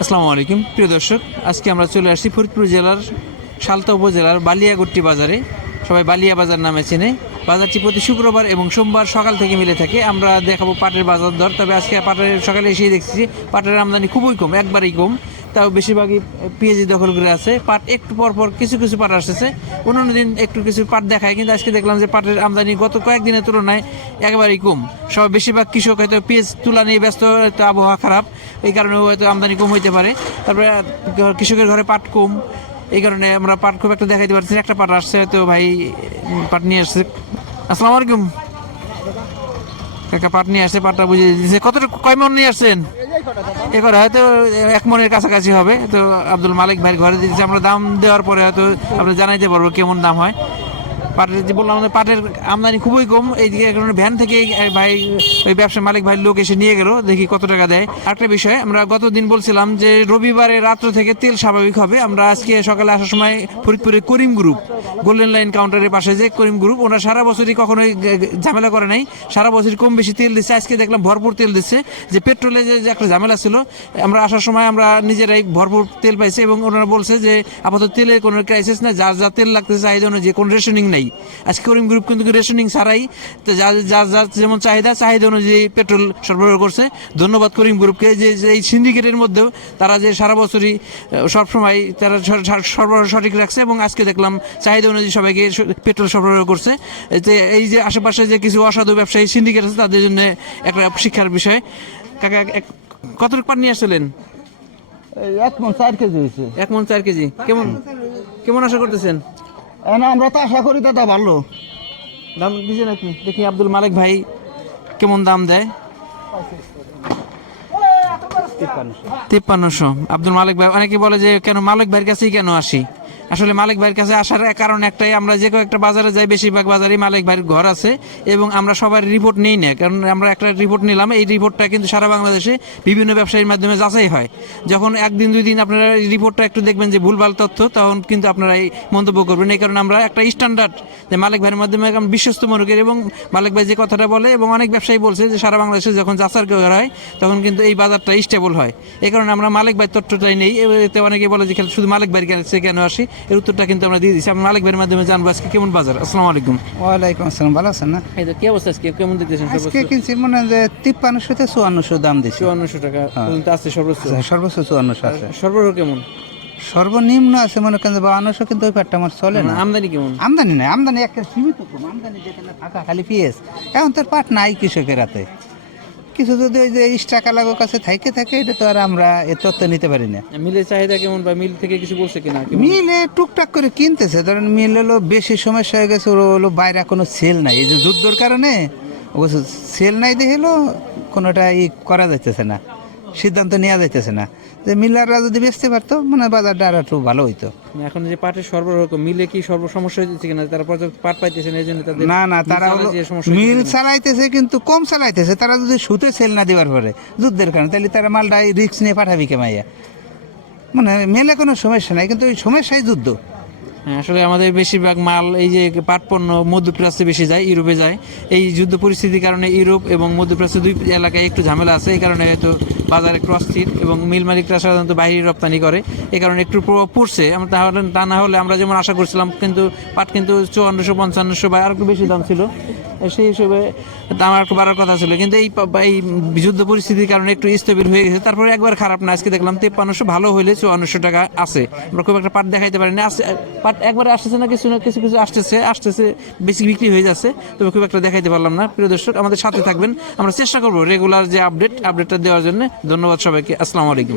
আসসালামু আলাইকুম প্রিয় দর্শক, আজকে আমরা চলে আসছি ফরিদপুর জেলার সালতা উপজেলার বালিয়াগট্টি বাজারে। সবাই বালিয়া বাজার নামে চেনে। বাজারটি প্রতি শুক্রবার এবং সোমবার সকাল থেকে মিলে থাকে। আমরা দেখাবো পাটের বাজার দর। তবে আজকে পাটের সকালে এসেই দেখছি পাটের আমদানি খুবই কম, একবারই কম। তাও বেশিরভাগই পিএজি দখল করে আছে। পাট একটু পর পর কিছু কিছু পাট আসতেছে, অন্যান্য দিন একটু কিছু পাট দেখায়, কিন্তু আজকে দেখলাম যে পাটের আমদানি গত কয়েকদিনের তুলনায় একেবারেই কম। সব বেশিরভাগ কৃষক হয়তো পেঁয়াজ তুলা নিয়ে ব্যস্ত, হয়তো আবহাওয়া খারাপ, এই কারণে হয়তো আমদানি কম হইতে পারে। তারপরে কৃষকের ঘরে পাট কম, এই কারণে আমরা পাট খুব একটা দেখাইতে পারছি না। একটা পাট আসছে, হয়তো ভাই পাট নিয়ে আসছে। আসসালামু আলাইকুম কাকা, পাট নিয়ে আসছে, পাটটা বুঝিয়ে দিচ্ছে। কতটুকু কয় মন নিয়ে আসছেন? এবার হয়তো 1 মনের কাছাকাছি হবে। তো আব্দুল মালিক ভাই ঘরে দিয়েছে, আমরা দাম দেওয়ার পরে হয়তো আমরা জানাইতে পারবো কেমন দাম হয়। পাটের যে বললাম, আমাদের পাটের আমদানি খুবই কম। এইদিকে ভ্যান থেকে ভাই ওই ব্যবসা মালিক ভাই লোক এসে নিয়ে গেল, দেখি কত টাকা দেয়। আরেকটা বিষয়, আমরা গতদিন বলছিলাম যে রবিবারে রাত্র থেকে তেল স্বাভাবিক হবে। আমরা আজকে সকালে আসার সময় ফরিদপুরের করিম গ্রুপ, গোল্ডেন লাইন কাউন্টারের পাশে যে করিম গ্রুপ, ওনারা সারা বছরই কখনোই ঝামেলা করে নাই, সারা বছরই কম বেশি তেল দিচ্ছে। আজকে দেখলাম ভরপুর তেল দিচ্ছে। যে পেট্রোলে যে একটা ঝামেলা ছিল, আমরা আসার সময় আমরা নিজেরাই ভরপুর তেল পাইছি। এবং ওনারা বলছে যে আপাতত তেলের কোনো ক্রাইসিস না, যার যা তেল লাগতেছে চাহিদা অনুযায়ী, কোনো রেশনিং নেই। আজকে করিম গ্রুপ কিন্তু রেশনিং ছাড়াই যার যার যেমন চাহিদা অনুযায়ী পেট্রোল সরবরাহ করছে। ধন্যবাদ করিম গ্রুপকে, যে এই সিন্ডিকেটের মধ্যেও তারা যে সারা বছরই সবসময় তারা সরবরাহ সঠিক রাখছে। এবং আজকে দেখলাম চাহিদা অনুযায়ী সবাইকে পেট্রোল সরবরাহ করছে। যে এই যে আশেপাশে যে কিছু অসাধু ব্যবসায়ী সিন্ডিকেট আছে, তাদের জন্য একটা শিক্ষার বিষয়। কাকা, কতটুকু পাট নিয়ে আসছিলেন? 1 মণ 4 কেজি হয়েছে। 1 মণ 4 কেজি। কেমন কেমন আশা করতেছেন? আমরা তো আশা করি দাদা ভালো দাম দিছে নাকি? দেখি আব্দুল মালিক ভাই কেমন দাম দেয়। 5300। আব্দুল মালিক ভাই, অনেকে বলে যে কেন মালিক ভাইয়ের কাছেই কেন আসি। আসলে মালিক ভাইয়ের কাছে আসার কারণ একটাই, আমরা যে কয়েকটা বাজারে যাই, বেশিরভাগ বাজারেই মালিক ভাইয়ের ঘর আছে। এবং আমরা সবার রিপোর্ট নেই না, কারণ আমরা একটা রিপোর্ট নিলাম, এই রিপোর্টটা কিন্তু সারা বাংলাদেশে বিভিন্ন ব্যবসায়ীর মাধ্যমে যাচাই হয়। যখন 1 দিন 2 দিন আপনারা রিপোর্টটা একটু দেখবেন যে ভুলভাল তথ্য, তখন কিন্তু আপনারা এই মন্তব্য করবেন। এই কারণে আমরা একটা স্ট্যান্ডার্ড যে মালিক ভাইয়ের মাধ্যমে বিশ্বস্ত মনে করি। এবং মালিক ভাই যে কথাটা বলে, এবং অনেক ব্যবসায়ী বলছে যে সারা বাংলাদেশে যখন যাচাই করা হয়, তখন কিন্তু এই বাজারটা স্টেবল হয়। এই কারণে আমরা মালিক ভাই তথ্যটাই নেই। এতে অনেকে বলে যে শুধু মালিক ভাইয়ের কাছে কেন আসি, এর উত্তরটা কিন্তু আমরা দিয়ে দিচ্ছি। আমরা মালিক ভাইয়ের মাধ্যমে জানবো আজকে কেমন বাজার। আসসালামু আলাইকুম। ওয়ালাইকুম আসসালাম, ভালো আছেন না? এই তো কি অবস্থা আজকে, কেমন দেখতেছেন? আজকে কিনছি মনে হয় যে 5300 থেকে 5400 দাম দিচ্ছে। 5400 টাকা পর্যন্ত আছে সর্বোচ্চ। সর্বোচ্চ 5400 আছে। সরবরাহ কেমন? সর্বনিম্ন আছে মনে করেন যে 5200, কিন্তু ওই পাটটা আমার চলে না। আমদানি কেমন? আমদানি নাই, আমদানি একটা সীমিত কম। আমদানি যেখানে ফাঁকা খালি পিএস, এখন তোর পাট নাই কৃষকের হাতে। কিছু যদি ওই যে টাকা লাগোর কাছে থাকে, এটা তো আর আমরা এ তথ্য নিতে পারি না। মিলের চাহিদা কেমন, বা মিল থেকে কিছু বলছে কিনা? মিলে টুকটাক করে কিনতেছে, ধরেন মিল হলো বেশি সমস্যা হয়ে গেছে, ওর হলো বাইরে কোনো সেল নাই, এই যে যুদ্ধের কারণে সেল নাই দেখে হলো কোনোটা করা যাইতেছে না, সিদ্ধান্ত নেওয়া যাইতেছে না। যে মিলাররা যদি বেচতে পারতো, মানে বাজারটা আর একটু ভালো হইতো। এখন যে পাটের সরবরাহ মিলে কি সমস্যা হচ্ছে কিনা, তারা পর্যাপ্ত পাট পাইতেছে না, এই জন্য তাদের না তারা হলো মিল চালাইতেছে, কিন্তু কম চালাইতেছে। তারা যদি সুতে সেল না দেওয়ার পরে যুদ্ধের কারণে, তাহলে তারা মালটা রিস্ক নিয়ে পাঠাবি কেমাইয়া। মানে মেলে কোনো সমস্যা নাই, কিন্তু ওই সমস্যাই যুদ্ধ। হ্যাঁ, আসলে আমাদের বেশিরভাগ মাল এই যে পাট পণ্য মধ্যপ্রাচ্যে বেশি যায়, ইউরোপে যায়। এই যুদ্ধ পরিস্থিতির কারণে ইউরোপ এবং মধ্যপ্রাচ্য 2 এলাকায় একটু ঝামেলা আছে। এই কারণে হয়তো বাজার একটু অস্থির, এবং মিল মালিকরা সাধারণত বাইরে রপ্তানি করে, এই কারণে একটু প্রভাব পড়ছে। তাহলে তা না হলে আমরা যেমন আশা করছিলাম, কিন্তু পাট কিন্তু 5400 5500 বা আর একটু বেশি দাম ছিল, সেই হিসেবে দাম আর একটু বাড়ার কথা ছিল। কিন্তু এই যুদ্ধ পরিস্থিতির কারণে একটু স্থবির হয়ে গেছে। তারপরে একবার খারাপ না, আজকে দেখলাম 5300 ভালো হইলে 5400 টাকা আছে। আমরা খুব একটা পাট দেখাইতে পারি না। পাট একবারে আসতেছে না, কিছু কিছু আসতেছে বেশি বিক্রি হয়ে যাচ্ছে, তবে খুব একটা দেখাইতে পারলাম না। প্রিয় দর্শক, আমাদের সাথে থাকবেন, আমরা চেষ্টা করবো রেগুলার যে আপডেটটা দেওয়ার জন্য। ধন্যবাদ সবাইকে। আসসালামু আলাইকুম।